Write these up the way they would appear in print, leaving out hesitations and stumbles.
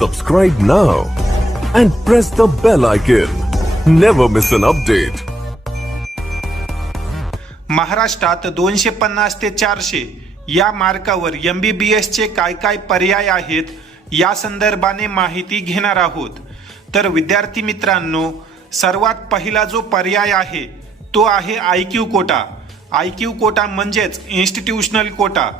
Subscribe now and press the bell icon. Never miss an update. महाराष्ट्रात 250 ते 400 या मार्कावर MBBS चे काय काय पर्याय आहेत या संदर्भाने माहिती घेणार आहोत। तर विद्यार्थी मित्रांनो, सर्वात पहिला जो पर्याय आहे तो आहे IQ कोटा। IQ कोटा म्हणजेच इन्स्टिट्यूशनल कोटा।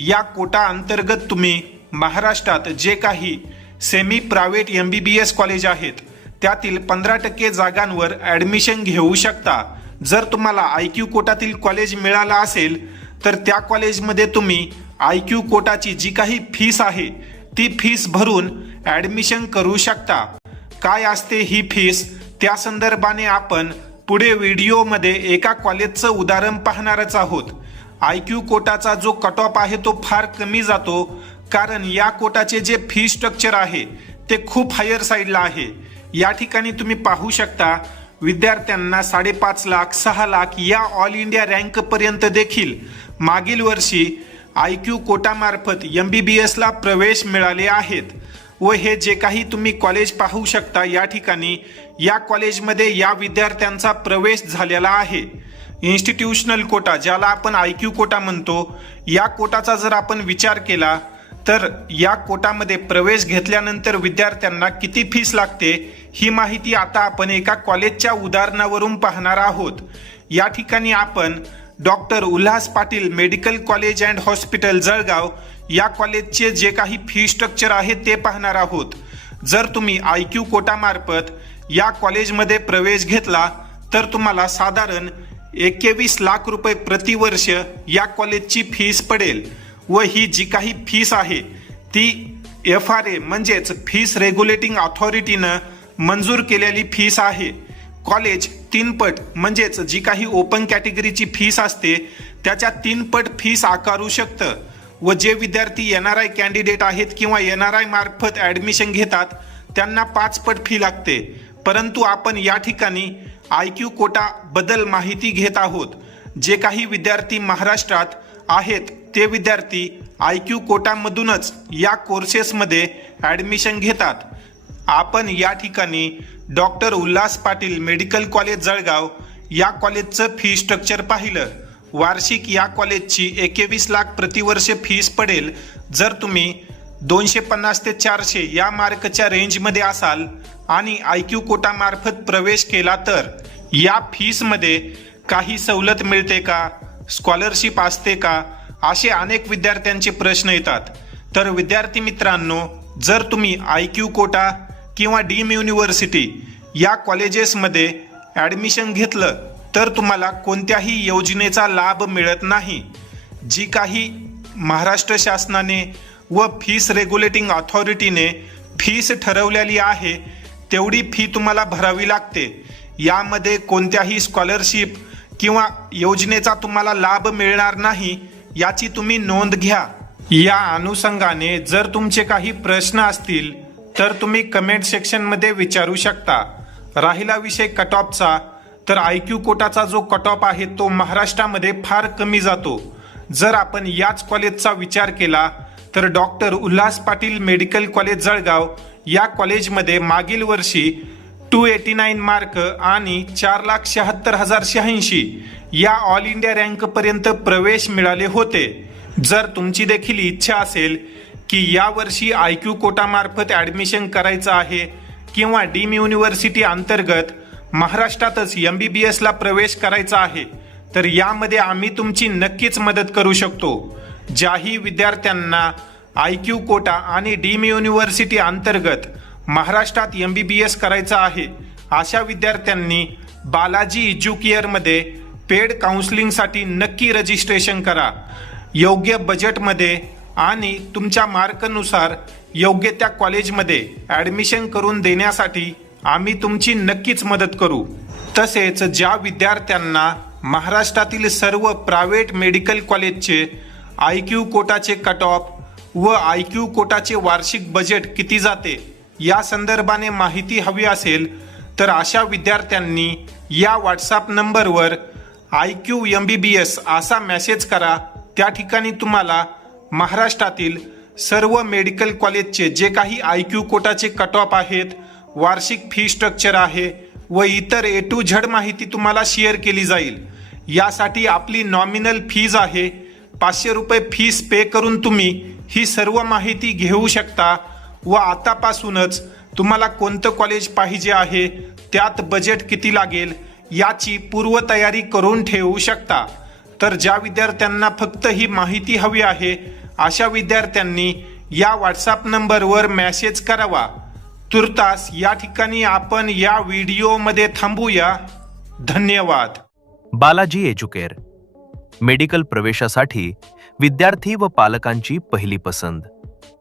या कोटा अंतर्गत तुम्ही महाराष्ट्रात जे काही सेमी प्रायव्हेट MBBS कॉलेज आहेत त्यातील 15% जागांवर ॲडमिशन घेऊ शकता। जर तुम्हाला IQ कोटातील कॉलेज मिळाला असेल तर त्या कॉलेजमध्ये तुम्ही IQ कोटाची जी काही फीस आहे ती फीस भरून ॲडमिशन करू शकता। काय असते ही फीस त्या संदर्भाने आपण पुढे व्हिडिओमध्ये एका कॉलेजचं उदाहरण पाहणारच आहोत। IQ कोटाचा जो कट ऑफ आहे तो फार कमी जातो, कारण या कोटाचे जे फी स्ट्रक्चर आहे ते खूप हायर साईडला आहे। या ठिकाणी तुम्ही पाहू शकता विद्यार्थ्यांना 5.5 लाख 6 लाख या ऑल इंडिया रँक पर्यंत देखील मागील वर्षी IQ कोटामार्फत MBBS ला प्रवेश मिळाले आहेत। व हे जे काही तुम्ही कॉलेज पाहू शकता या ठिकाणी या कॉलेजमध्ये या विद्यार्थ्यांचा प्रवेश झालेला आहे। इन्स्टिट्यूशनल कोटा ज्याला आपण IQ कोटा म्हणतो, या कोटाचा जर आपण विचार केला तर या कोटामध्ये प्रवेश घेतल्यानंतर विद्यार्थ्यांना किती फीस लागते ही माहिती आता आपण एका कॉलेजच्या उदाहरणावरून पाहणार आहोत। या ठिकाणी आपण doctor Ulhas Patil medical college and hospital Jalgaon या कॉलेजचे जे काही फी स्ट्रक्चर आहे ते पाहणार आहोत। जर तुम्ही IQ कोटामार्फत या कॉलेजमध्ये प्रवेश घेतला तर तुम्हाला साधारण 21 लाख रुपये प्रतिवर्ष या कॉलेजची फीस पडेल। व ही जी काही फीस आहे ती FRA म्हणजेच फीस रेग्युलेटिंग अथॉरिटीनं मंजूर केलेली फीस आहे। कॉलेज 3 पट म्हणजेच जी काही ओपन कॅटेगरीची फीस असते त्याच्या 3 पट फीस आकारू शकतं। व जे विद्यार्थी NRI कॅन्डिडेट आहेत किंवा NRI मार्फत ॲडमिशन घेतात त्यांना 5 पट फी लागते। परंतु आपण या ठिकाणी IQ कोटा बद्दल माहिती घेत आहोत। जे काही विद्यार्थी महाराष्ट्रात आहेत ते विद्यार्थी IQ कोटामधूनच या कोर्सेसमध्ये ॲडमिशन घेतात। आपण या ठिकाणी doctor Ulhas Patil medical college Jalgaon या कॉलेजचं फी स्ट्रक्चर पाहिलं। वार्षिक या कॉलेजची 21 लाख प्रतिवर्ष फीस पडेल। जर तुम्ही 250 ते 400 या मार्कच्या रेंजमध्ये असाल आणि IQ कोटामार्फत प्रवेश केला तर या फीसमध्ये काही सवलत मिळते का, स्कॉलरशिप असते का, असे अनेक विद्यार्थ्यांचे प्रश्न येतात। तर विद्यार्थी मित्रांनो, जर तुम्ही IQ कोटा किंवा डीम युनिव्हर्सिटी या कॉलेजेसमध्ये ॲडमिशन घेतलं तर तुम्हाला कोणत्याही योजनेचा लाभ मिळत नाही। जी काही महाराष्ट्र शासनाने व फीस रेग्युलेटिंग अथॉरिटीने फीस ठरवलेली आहे तेवढी फी तुम्हाला भरावी लागते। यामध्ये कोणत्याही स्कॉलरशिप किंवा योजनेचा तुम्हाला लाभ मिळणार नाही, याची तुम्ही नोंद घ्या। या अनुषंगाने जर तुमचे काही प्रश्न असतील तर तुम्ही कमेंट सेक्शनमध्ये विचारू शकता। राहिला विषय कट ऑफचा, तर IQ कोटाचा जो कट ऑफ आहे तो महाराष्ट्रामध्ये फार कमी जातो। जर आपण याच कॉलेजचा विचार केला तर doctor Ulhas Patil medical college Jalgaon या कॉलेजमध्ये मागील वर्षी 289 मार्क आणि 4,76,086 या ऑल इंडिया रँक पर्यंत प्रवेश मिळाले होते। जर तुमची देखील इच्छा असेल की या वर्षी IQ कोटामार्फत ॲडमिशन करायचं आहे किंवा डीम युनिव्हर्सिटी अंतर्गत महाराष्ट्रातच MBBS ला प्रवेश करायचा आहे तर यामध्ये आम्ही तुमची नक्कीच मदत करू शकतो। ज्याही विद्यार्थ्यांना IQ कोटा आणि डीम युनिव्हर्सिटी अंतर्गत महाराष्ट्रात MBBS करायचं आहे अशा विद्यार्थ्यांनी बालाजी एज्युकेअरमध्ये पेड काउन्सिलिंगसाठी नक्की रजिस्ट्रेशन करा। योग्य बजेटमध्ये आणि तुमच्या मार्कनुसार योग्य त्या कॉलेजमध्ये ॲडमिशन करून देण्यासाठी आम्ही तुमची नक्कीच मदत करू। तसेच ज्या विद्यार्थ्यांना महाराष्ट्रातील सर्व प्रायव्हेट मेडिकल कॉलेजचे IQ कोटाचे कट ऑफ व IQ कोटाचे वार्षिक बजेट किती जाते या संदर्भाने माहिती हवी असेल तर अशा विद्यार्थ्यांनी या व्हॉट्सॲप नंबरवर IQ MBBS असा मेसेज करा। त्या ठिकाणी तुम्हाला महाराष्ट्रातील सर्व मेडिकल कॉलेजचे जे काही IQ कोटाचे कट ऑफ आहेत, वार्षिक फी स्ट्रक्चर आहे व इतर A to Z माहिती तुम्हाला शेअर केली जाईल. यासाठी आपली नॉमिनल फीज आहे 500 रुपये फीस पे करून तुम्ही ही सर्व माहिती घेऊ शकता व आतापासूनच तुम्हाला कोणतं कॉलेज पाहिजे आहे, त्यात बजेट किती लागेल याची पूर्वतयारी करून ठेवू शकता. तर ज्या विद्यार्थ्यांना फक्त ही माहिती हवी आहे अशा विद्यार्थ्यांनी या व्हॉट्सअप नंबरवर मेसेज करावा. तुर्तास या ठिकाणी आपण या व्हिडिओमध्ये थांबूया. धन्यवाद. बालाजी एज्युकेअर, मेडिकल प्रवेशासाठी विद्यार्थी व पालकांची पहिली पसंत.